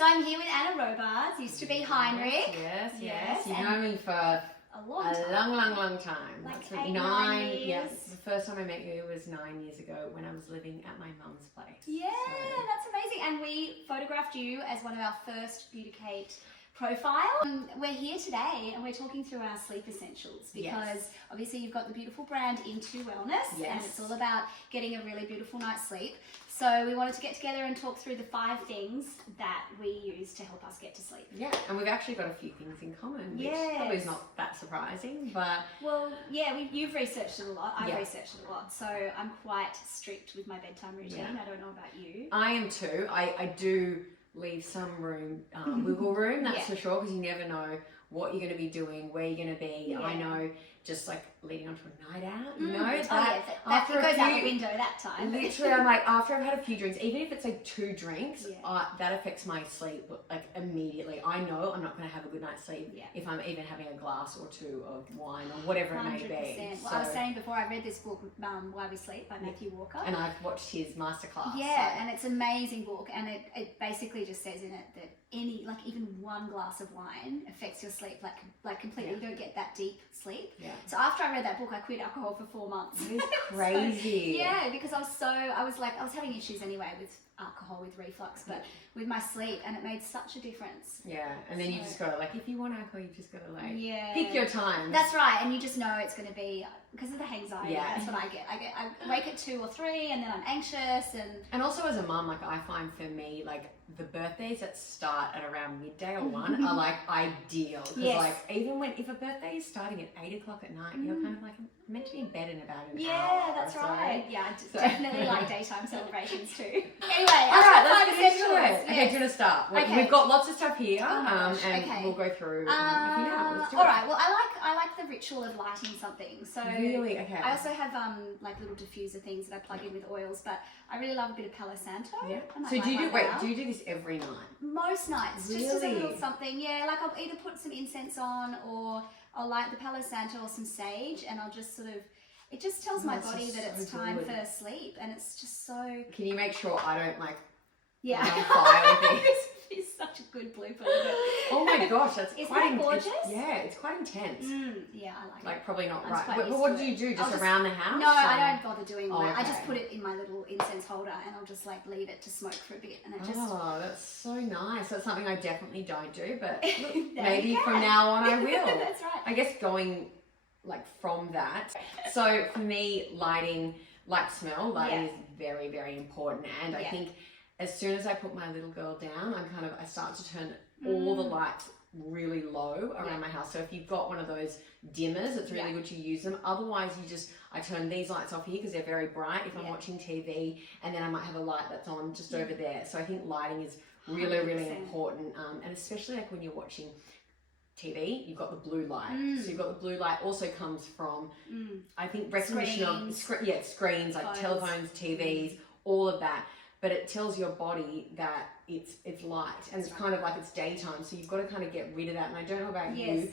So I'm here with Anna Robards, used to be Heinrich. Yes. You know me for a long time. Like That's 9 years. Yeah, the first time I met you was 9 years ago when I was living at my mum's place. Yeah, that's amazing. And we photographed you as one of our first Beauticate profile. We're here today and we're talking through our sleep essentials because obviously you've got the beautiful brand Intu Wellness and it's all about getting a really beautiful night's sleep. So we wanted to get together and talk through the 5 things that we use to help us get to sleep. Yeah, and we've actually got a few things in common, which probably is not that surprising, but... Well, yeah, you've researched it a lot. I've researched it a lot. So I'm quite strict with my bedtime routine. I don't know about you. I am too. I do leave some room, wiggle room, that's for sure, because you never know what you're going to be doing, where you're going to be. I know, just like leading onto a night out, you know, that goes out the window that time. Literally, I'm like, after I've had a few drinks, even if it's like 2 drinks, that affects my sleep like immediately. I know I'm not going to have a good night's sleep if I'm even having a glass or 2 of wine or whatever it may be. Well, I was saying before, I read this book, Why We Sleep by Matthew Walker. And I've watched his masterclass. Yeah, and it's an amazing book, and it basically just says in it that even 1 glass of wine affects your sleep like completely. You don't get that deep sleep. So after I read that book, I quit alcohol for 4 months. It's crazy. So, because I was having issues anyway with alcohol, with reflux, but with my sleep, and it made such a difference. Yeah, and then you just gotta, like, if you want alcohol, you just gotta pick your time. That's right, and you just know it's gonna be because of the anxiety. That's what I get. I wake at 2 or 3, and then I'm anxious, and also as a mum, like, I find for me, like, the birthdays that start at around midday or 1 are like ideal, because like even if a birthday is starting at 8 o'clock at night, you're kind of like, I'm meant to be in bed in about an hour. Yeah, that's right. Yeah, I definitely like daytime celebrations too. Anyway, all right, let's get into it. Okay, do you want to start? Okay. We've got lots of stuff here, and we'll go through. Let's do all right. Well, I like the ritual of lighting something. So really, okay. I also have like little diffuser things that I plug in with oils, but I really love a bit of Palo Santo. Yeah. So do you do this every night? Most nights, really? Just as a little something. Yeah, like I'll either put some incense on, or I'll light the Palo Santo or some sage, and I'll just sort of. It just tells my body that it's time for sleep, and it's just so. Can you make sure I don't like? Yeah. On fire with these? It's such a good blooper. Oh my gosh, that's quite gorgeous. It's quite intense. Yeah, I like it. Like probably not right. But what do you do? Just around the house? No, I don't bother doing that. I just put it in my little incense holder, and I'll just like leave it to smoke for a bit, and it just. Oh, that's so nice. That's something I definitely don't do, but look, maybe from now on I will. That's right. I guess going like from that. So for me, lighting is very, very important, and I think. As soon as I put my little girl down, I start to turn all the lights really low around my house. So if you've got one of those dimmers, it's really good to use them. Otherwise, I turn these lights off here because they're very bright if I'm watching TV, and then I might have a light that's on just over there. So I think lighting is really, 100%. Really important, and especially like when you're watching TV, you've got the blue light. So you've got the blue light also comes from, I think, recognition of screens like phones. Telephones, TVs, all of that. But it tells your body that it's light, and it's kind of like it's daytime, so you've got to kind of get rid of that. And I don't know about you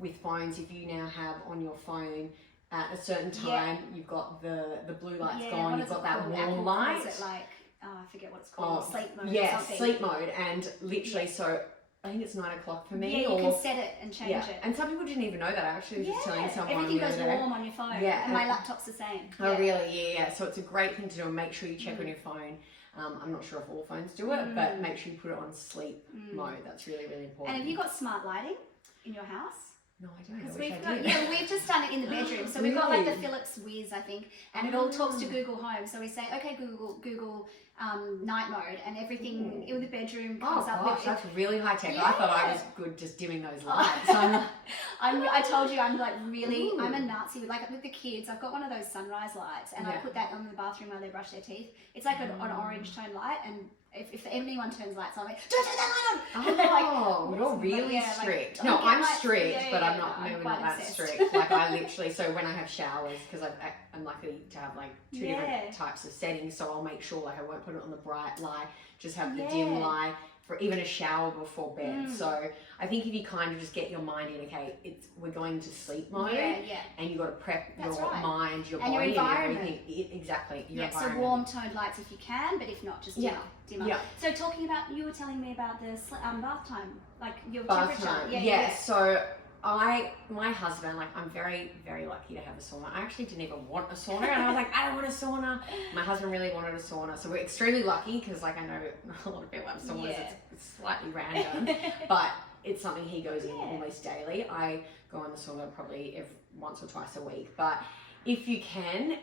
with phones, if you now have on your phone at a certain time, you've got the blue lights gone, you've got that warm light. Is it like, I forget what it's called, sleep mode or something. Sleep mode, and literally so I think it's 9 o'clock for me. Yeah, you can set it and change it. And some people didn't even know that. I actually was just telling someone everything goes warm on your phone. Yeah, and my laptop's the same. Oh, really? Yeah. So it's a great thing to do, and make sure you check on your phone. I'm not sure if all phones do it, but make sure you put it on sleep mode. That's really, really important. And have you got smart lighting in your house? No, I don't. Because we've just done it in the bedroom. So we've got like the Philips Whiz, I think, and it all talks to Google Home. So we say, okay, Google night mode, and everything in the bedroom comes up. Oh gosh, that's really high tech. I thought I was good just dimming those lights. I told you I'm like really, I'm a Nazi with the kids. I've got one of those sunrise lights, and I put that on in the bathroom while they brush their teeth. It's like an orange tone light, and if anyone turns lights on, I'm like, don't turn that light on. Oh, you're really strict. No, I'm strict, but I'm not that strict. Like I literally, so when I have showers, because I'm lucky to have like 2 different types of settings, so I'll make sure like I won't put it on the bright light, just have the dim light. for even a shower before bed. So I think if you kind of just get your mind in, okay, we're going to sleep mode, and you've got to prep your mind, your body, your environment. and everything. Exactly. Your environment. So warm toned lights if you can, but if not, just dimmer. Yeah. So talking about, you were telling me about the bath time, like your Bath temperature. time. Yeah. So my husband, like, I'm very, very lucky to have a sauna. I actually didn't even want a sauna, and I was like, I don't want a sauna. My husband really wanted a sauna, so we're extremely lucky, because like I know a lot of people have saunas. It's slightly random, but it's something he goes in almost daily. I go in the sauna probably once or twice a week, but if you can,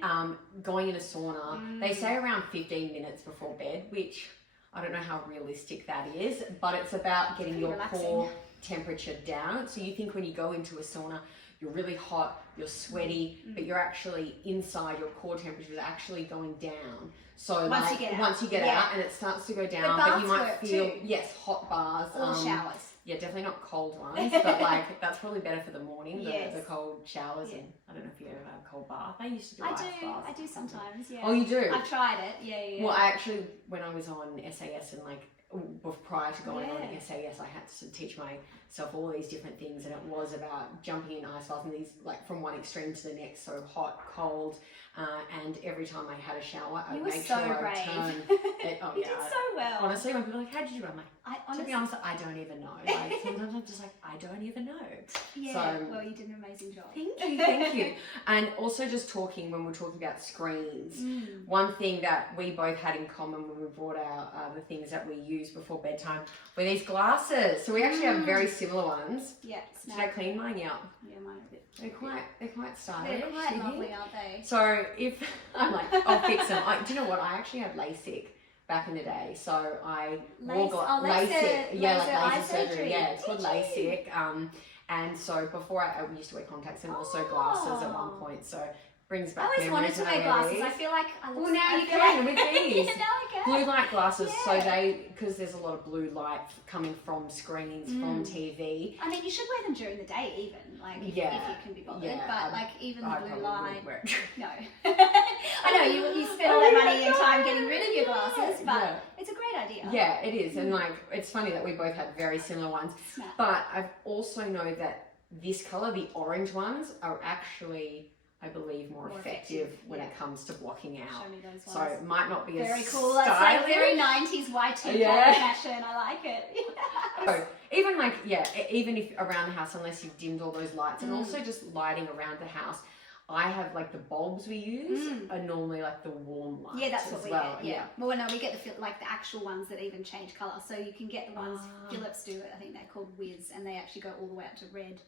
going in a sauna, they say around 15 minutes before bed, which I don't know how realistic that is, but it's about getting your core temperature down. So you think when you go into a sauna, you're really hot, you're sweaty, but you're actually inside, your core temperature is actually going down. So once you get out and it starts to go down, but you might feel hot baths. Or showers. Yeah, definitely not cold ones, but like that's probably better for the morning, the cold showers. And I don't know if you ever have a cold bath. I used to do ice baths. I do sometimes, yeah. Oh, you do? I've tried it, yeah. Well, I actually, when I was on SAS and like prior to going on SAS, I had to teach myself all these different things, and it was about jumping in ice baths and these, like, from one extreme to the next, so hot, cold, and every time I had a shower, I would make sure I turn it. Oh, you did so well. Honestly, when people are like, "How did you do it?" I'm like, to be honest, I don't even know. Like, sometimes I'm just like, I don't even know. Yeah, so, well, you did an amazing job. Thank you. And also just talking, when we're talking about screens, one thing that we both had in common when we brought out the things that we use before bedtime were these glasses. So we actually have very similar ones. Yeah. Did I clean mine? Yeah. Yeah, mine a bit. They're quite stylish. They're quite lovely, aren't they? So if I'm like, I'll fix them. Do you know what? I actually had LASIK back in the day, so I wore LASIK. Laser surgery. Yeah, it's called LASIK. And so before I used to wear contacts and also glasses at one point. So brings back I always wanted to wear glasses. I feel like well, now you can with these. Now I can. Blue light glasses, so because there's a lot of blue light coming from screens, from TV. I mean, you should wear them during the day, even if you can be bothered. But like even the blue light, no. I know you spend all that money and time getting rid of your glasses, but it's a great idea. Yeah, it is, and like it's funny that we both had very similar ones. But I've also know that this color, the orange ones, are actually, I believe, more effective when it comes to blocking out. Show me those ones. So it might not be very as cool. stylish. That's like very 90s Y2K fashion. I like it. So even like even if around the house, unless you've dimmed all those lights, and also just lighting around the house. I have like the bulbs we use are normally like the warm lights. Yeah, that's what we get. Yeah. Well, no, we get the actual ones that even change colour. So you can get the ones Philips do it. I think they're called Whiz, and they actually go all the way up to red.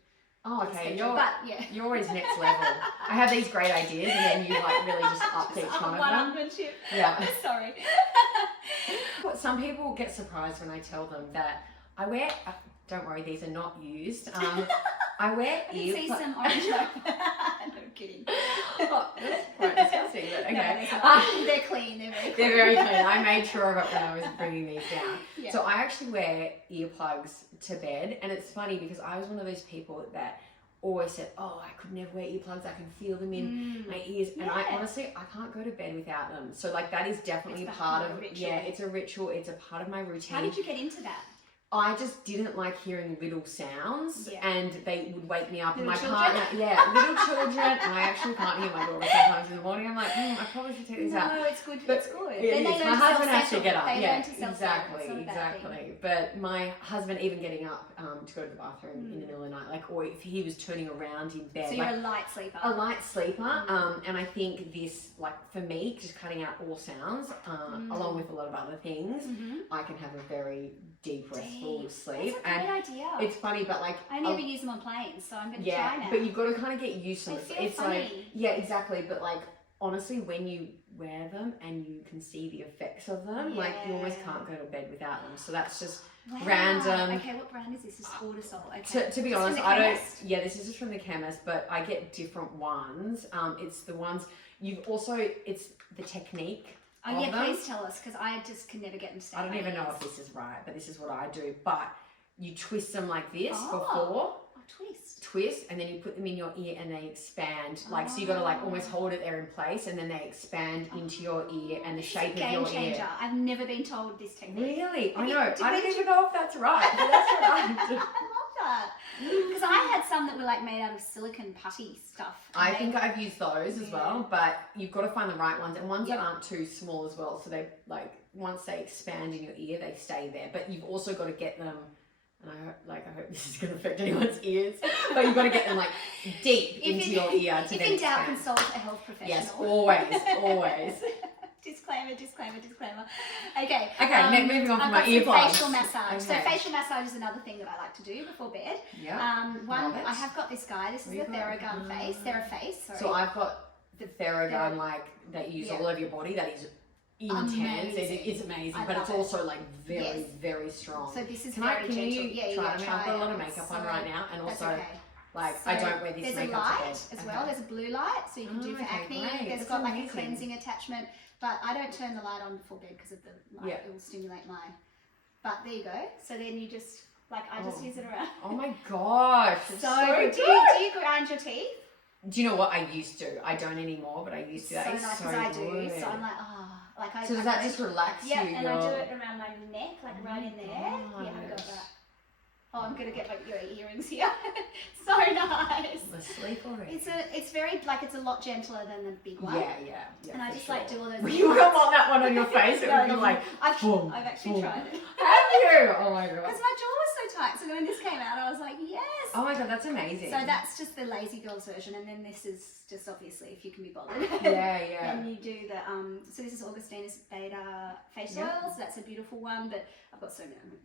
Oh, okay. You're always next level. I have these great ideas, and then you like really just up each one of them. Yeah. Sorry. Some people get surprised when I tell them that I wear. Don't worry, these are not used. I wear earplugs. See some orange. No kidding. Oh, that's quite disgusting, but okay. No, they're clean. They're very clean. They're very clean. I made sure of it when I was bringing these down. Yeah. So I actually wear earplugs to bed, and it's funny because I was one of those people that always said, "Oh, I could never wear earplugs. I can feel them in my ears," and I honestly can't go to bed without them. So like that is definitely part of it. Yeah, it's a ritual. It's a part of my routine. How did you get into that? I just didn't like hearing little sounds, and they would wake me up. Little and my children? partner, little children, and I actually can't hear my daughter sometimes in the morning. I'm like, I probably should take this out. No, it's good. But it's good. Then they my husband has to get up. Exactly. But my husband even getting up to go to the bathroom in the middle of the night, like, or if he was turning around in bed. So you're a light sleeper. A light sleeper, and I think this, like, for me, just cutting out all sounds, along with a lot of other things, I can have a very deep, restful sleep. That's a great idea. It's funny, but like I never use them on planes, so I'm going to try now. But you've got to kind of get used to them. It's funny. Like, exactly. But like honestly, when you wear them and you can see the effects of them, like you almost can't go to bed without them. So that's just random. Okay, what brand is this? This is Cortisol. Okay. To be honest, I don't. Yeah, this is just from the chemist, but I get different ones. It's the ones it's the technique. Oh yeah, please tell us, because I just can never get them to stay. I don't even know if this is right, but this is what I do. But you twist them like this before, twist. And then you put them in your ear and they expand. Like, so you got to like almost hold it there in place, and then they expand into your ear and the shape of your changer. ear. I've never been told this technique. Really? I know. I don't even know if that's right, but that's what I do. I love that. Because I had some that were like made out of silicone putty stuff. I think I've used those as well, but you've got to find the right ones, and ones that aren't too small as well. So they like, once they expand in your ear, they stay there. But you've also got to get them, and I hope this is going to affect anyone's ears, but you've got to get them like deep into your ear to if then in doubt, expand. consult a health professional. Yes, always. Disclaimer. Okay. Okay, moving on from my earplugs. earplugs. Facial massage. Okay. So facial massage is another thing that I like to do before bed. Yeah. One, I have got this guy. This is the Theragun face. Sorry. So I've got the Theragun, like, that you use all over your body. That is intense. Amazing. It's amazing, I but love it's also like very, Yes. very strong. So this is Can very gentle. you try it? I mean, I've got a lot of makeup on right now, and That's also okay. like So I don't wear this there's makeup a light to bed. as well. There's a blue light, so you can do for acne. Great. There's That's got like amazing. a cleansing attachment, but I don't turn the light on before bed because of the light. Yeah. It will stimulate my. But there you go. So then you just I just use it around. Oh my gosh, it's So, so good. good. Do you grind your teeth? Do you know what I used to? I don't anymore, but I used to. So That is nice so because I do. good. So I'm like, So does that just relax you? Yeah, and I do it around my neck, like right in there. gosh. Yeah, I got that. Oh, I'm gonna get like your earrings here. So nice. Asleep already. It's very it's a lot gentler than the big one. Yeah. And I just like do all those. You wouldn't want that one on your face. It would be like, boom, I've actually boom. tried it. Have you? Oh my god. Because my jaw was so tight, so when this came out, I was like, yes. Oh my god, that's amazing. So that's just the lazy girls version, and then this is just obviously if you can be bothered. Yeah. And you do the so this is Augustinus Beta face oil, so that's a beautiful one. But I've got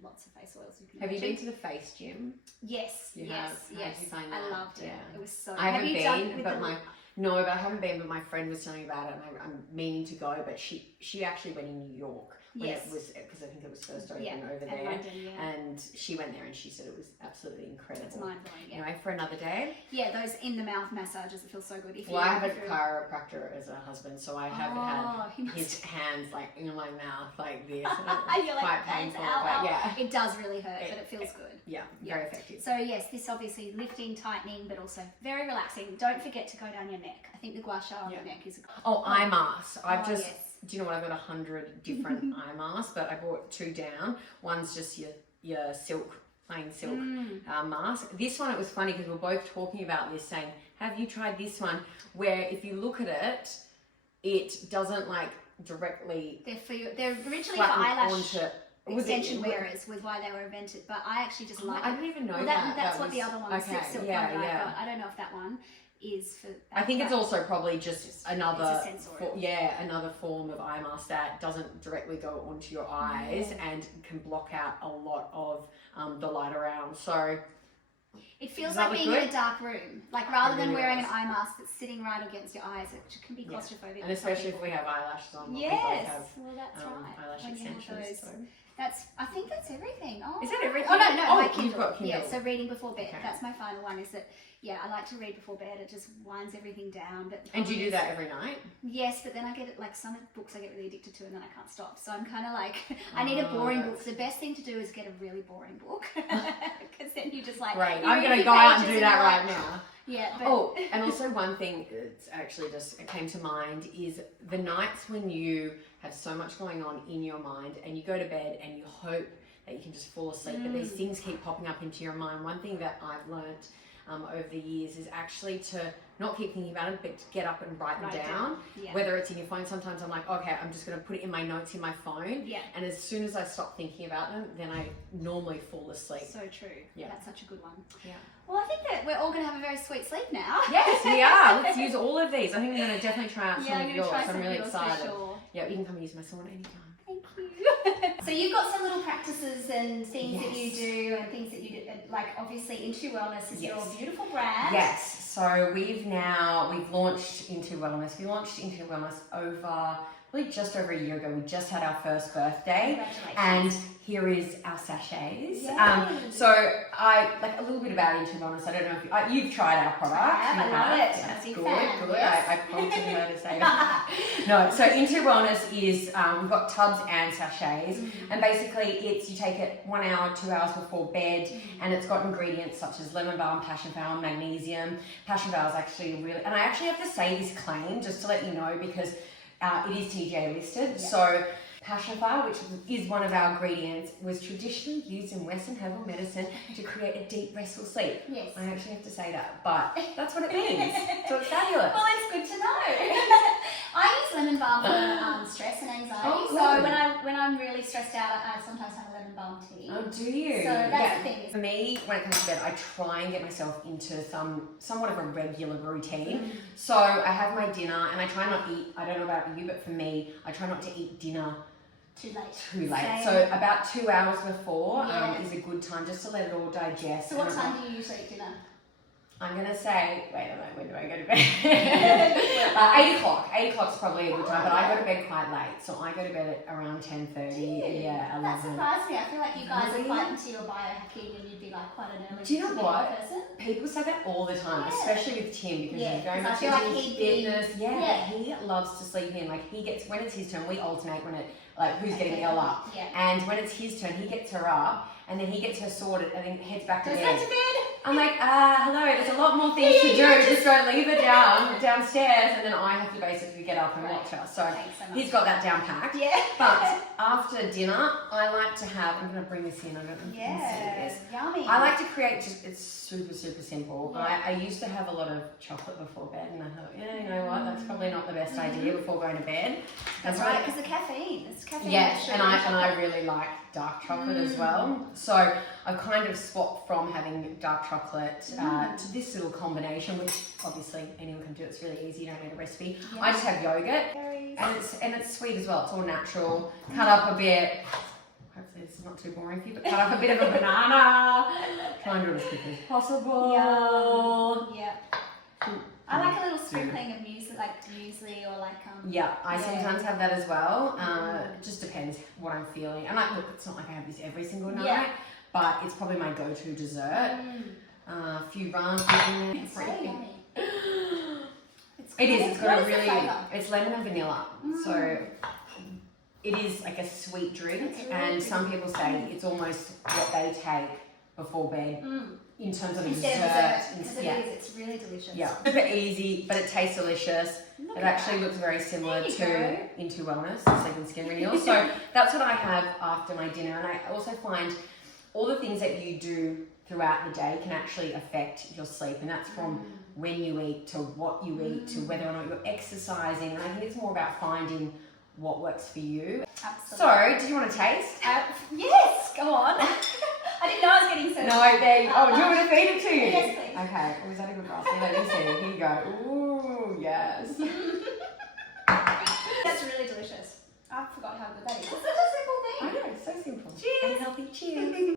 lots of face oils. You can Have you imagine. been to the face gym? Yes. You yes. have? How did you find I that? loved it. Yeah. It was so. I haven't have you been, done with but the but I haven't been. But my friend was telling me about it, and I'm meaning to go. But she actually went in New York when Yes. it was, because I think it was first open over and there. London, yeah. And she went there and she said it was absolutely incredible. It's mind blowing. Yeah. Anyway, for another day. Yeah, those in the mouth massages that feel so good. Well, I have a chiropractor as a husband, so I have he had his hands like in my mouth like this. You're It's like, quite "Thanks, painful, ow, but ow." yeah. It does really hurt, but it feels good. Yeah, very effective. So yes, this obviously lifting, tightening, but also very relaxing. Don't forget to go down your neck. I think the gua sha on the neck is a Oh, eye masks. yes. Do you know what? I've got 100 different eye masks, but I brought 2 down. One's just your silk, plain silk mask. This one, it was funny because we were both talking about this, saying, have you tried this one? Where if you look at it, it doesn't like directly They're originally for flatten eyelash onto extension wearers, was why they were invented. But I actually just like I it. didn't even know Well, that. That's That what was, the other one was. okay, Silk yeah, one that yeah. I've got. I don't know if that one is for. I think it's also probably just another, It's a sensorial. another form of eye mask that doesn't directly go onto your eyes and can block out a lot of the light around. So it feels Does that like look being in good? a dark room, like rather than really wearing does. an eye mask that's sitting right against your eyes, it can be claustrophobic. and especially if we have eyelashes on. Yes, we both have well that's right. eyelash When you have extensions. those- So. I think that's everything. Oh, Is that everything? Oh no, Oh, my you've Kindle. got Kindle. Yeah, so reading before bed. Okay. That's my final one. Is that I like to read before bed. It just winds everything down. But And do you do that every night? Yes, but then I get it like some books I get really addicted to, and then I can't stop. So I'm kind of like I need a boring book. The best thing to do is get a really boring book, because then you just like. Great. you I'm read going to a few go out and pages do that you're right like, now. Yeah. But, Oh, and also one thing that's actually just came to mind is the nights when you have so much going on in your mind and you go to bed and you hope that you can just fall asleep, but these things keep popping up into your mind. One thing that I've learnt over the years is actually to not keep thinking about it, but to get up and write them down. Yeah. Whether it's in your phone, sometimes I'm like, okay, I'm just going to put it in my notes in my phone. Yeah. And as soon as I stop thinking about them, then I normally fall asleep. So true. Yeah. That's such a good one. Yeah. Well, I think that we're all going to have a very sweet sleep now. Yes, we are. Let's use all of these. I think I'm going to definitely try out some I'm of gonna yours. try some I'm really of yours for excited. sure. Yeah, you can come and use my sauna anytime. Thank you. So you've got some little practices and things that you do and things that you do, like obviously Intu Wellness is your beautiful brand. Yes. So we've launched Intu Wellness. We launched Intu Wellness just over a year ago. We just had our first birthday, and here is our sachets. So I like a little bit about Intu Wellness. I don't know if you've tried our product. I love it. Yeah, I'm a big good. fan. Good. Yes. I prompted her to say that. No. So Intu Wellness is we've got tubs and sachets, and basically you take it 1 hour, 2 hours before bed, and it's got ingredients such as lemon balm, passion flower, magnesium. Passion flower is actually really, and I actually have to say this claim just to let you know because it is TGA listed. Yeah. So passion flower, which is one of our ingredients, was traditionally used in Western herbal medicine to create a deep, restful sleep. Yes. I actually have to say that, but that's what it means. So it's fabulous. Well, it's good to know. I use lemon balm for stress and anxiety. Oh, so when I'm really stressed out, I sometimes have a lemon balm tea. Oh, do you? So that's the thing. For me, when it comes to bed, I try and get myself into somewhat of a regular routine. So I have my dinner, and I try not to eat. I don't know about you, but for me, I try not to eat dinner too late. Same. So about 2 hours before is a good time just to let it all digest. So what time do you usually eat dinner? I'm going to say, wait a minute, when do I go to bed? 8 o'clock. 8 o'clock's probably a good time, but I go to bed quite late. So I go to bed at around 10:30. Yeah, 11. That surprised me. I feel like you guys are quite into your biohacking and you'd be like quite an early Do you know what? person. People say that all the time, especially with Tim, because he's very much I feel like into he'd fitness. be, But he loves to sleep in. Like he gets, when it's his turn, we alternate when who's getting Elle up. Yeah. And when it's his turn, he gets her up, and then he gets her sorted, and then heads back to Goes bed. back to bed. I'm like, hello, there's a lot more things to do. Just don't leave her downstairs, and then I have to basically get up and watch her. So he's got that down packed. Yeah. But after dinner, I like to have, I'm going to bring this in, I don't know if you can see this. Yummy. I like to create it's super, super simple. Yeah. I used to have a lot of chocolate before bed, and I thought, you know what, that's probably not the best idea before going to bed. That's right, because the caffeine. It's caffeine. Yes, and I really like dark chocolate as well. So I've kind of swapped from having dark chocolate to this little combination, which obviously anyone can do. It's really easy. You don't need a recipe. Yeah. I just have yogurt, and it's sweet as well. It's all natural. Cut up a bit. Hopefully it's not too boring for you, but cut up a bit of a banana. Try and do it as quickly as possible. Yeah. I like a little sprinkling of muesli or like Yeah, I sometimes have that as well. It just depends what I'm feeling. And look, it's not like I have this every single night, but it's probably my go-to dessert. A few raspberries in there. It's so yummy. It's got a really, flavour? it's lemon and vanilla. So it is like a sweet drink, and some people say it's almost what they take before bed in terms of a dessert. It's really delicious. Yeah, super easy, but it tastes delicious. It actually looks very similar to Intu Wellness, Sleep and Skin Renewal. So that's what I have after my dinner, and I also find all the things that you do throughout the day can actually affect your sleep, and that's from when you eat to what you eat to whether or not you're exercising. And I think it's more about finding what works for you. Absolutely. So, did you want to taste? Yes, go on. I didn't know I was getting so. No, there you go. Do you want me to feed it to you? Yes, please. Okay. Oh, is that a good rascal? Let me see. Here you go. Ooh, yes. That's really delicious. I forgot how good that is. It's such a simple thing. I know, it's so simple. Cheers. And healthy. Cheers.